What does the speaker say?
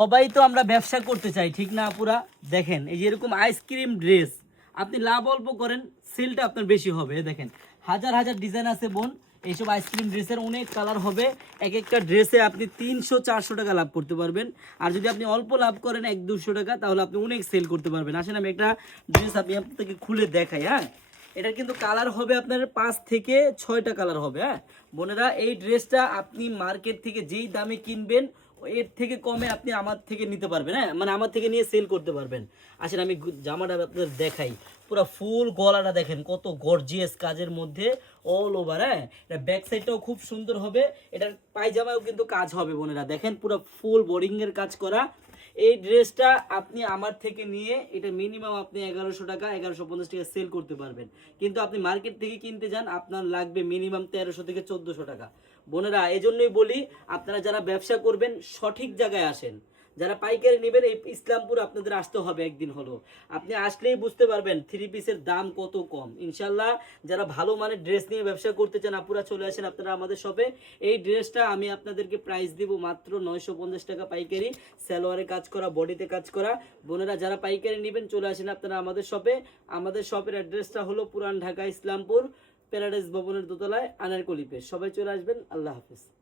সবাই তো আমরা ব্যবসা করতে চাই, ঠিক না আপুরা? দেখেন এই যে এরকম আইসক্রিম ড্রেস, আপনি লাভ অল্প করেন, সেলটা আপনার বেশি হবে। দেখেন হাজার হাজার ডিজাইন আছে বোন, এইসব আইসক্রিম ড্রেসের অনেক কালার হবে। এক একটা ড্রেসে আপনি 300-400 টাকা লাভ করতে পারবেন। আর যদি আপনি অল্প লাভ করেন 100-200 টাকা, তাহলে আপনি অনেক সেল করতে পারবেন। আসেন আমি একটা ড্রেস আমি আপনাকে খুলে দেখাই। হ্যাঁ, এটা কিন্তু কালার হবে আপনার 5 থেকে 6টা কালার হবে। হ্যাঁ বোনেরা, এই ড্রেসটা আপনি মার্কেট থেকে যেই দামে কিনবেন এর থেকে কমে আপনি আমার থেকে নিতে পারবেন। হ্যাঁ, মানে আমার থেকে নিয়ে সেল করতে পারবেন। আসেন আমি জামাটা আপনাদের দেখাই। পুরো ফুল গলাটা দেখেন কত গর্জিয়াস কাজের মধ্যে, অল ওভার। হ্যাঁ, এটা ব্যাক সাইডটাও খুব সুন্দর হবে। এটার পায়জামাও কিন্তু কাজ হবে বোনেরা, দেখেন পুরো ফুল বোরিং এর কাজ করা। এই ড্রেসটা আপনি আমার থেকে নিয়ে এটা মিনিমাম আপনি 1100 টাকা 1150 টাকা সেল করতে পারবেন। কিন্তু আপনি মার্কেট থেকে কিনতে যান আপনার লাগবে মিনিমাম 1300 থেকে 1400 টাকা। বোনেরা এজন্যই বলি, আপনারা যারা ব্যবসা করবেন সঠিক জায়গায় আসেন। যারা পাইকারি নেবেন এই ইসলামপুর আপনাদের আসতে হবে একদিন হলো। আপনি আসলেই বুঝতে পারবেন থ্রি পিসের দাম কত কম। ইনশাল্লাহ যারা ভালো মানের ড্রেস নিয়ে ব্যবসা করতে চান আপুরা চলে আসেন আপনারা আমাদের শপে। এই ড্রেসটা আমি আপনাদেরকে প্রাইস দিব মাত্র 950 টাকা পাইকারি, সালোয়ারে কাজ করা, বডিতে কাজ করা। বোনেরা যারা পাইকারি নেবেন চলে আসেন আপনারা আমাদের শপে। আমাদের শপের অ্যাড্রেসটা হলো পুরান ঢাকা ইসলামপুর, প্যারাডাইস ভবনের দোতলায়, আনারকলি পেজ। সবাই চলে আসবেন। আল্লাহ হাফিজ।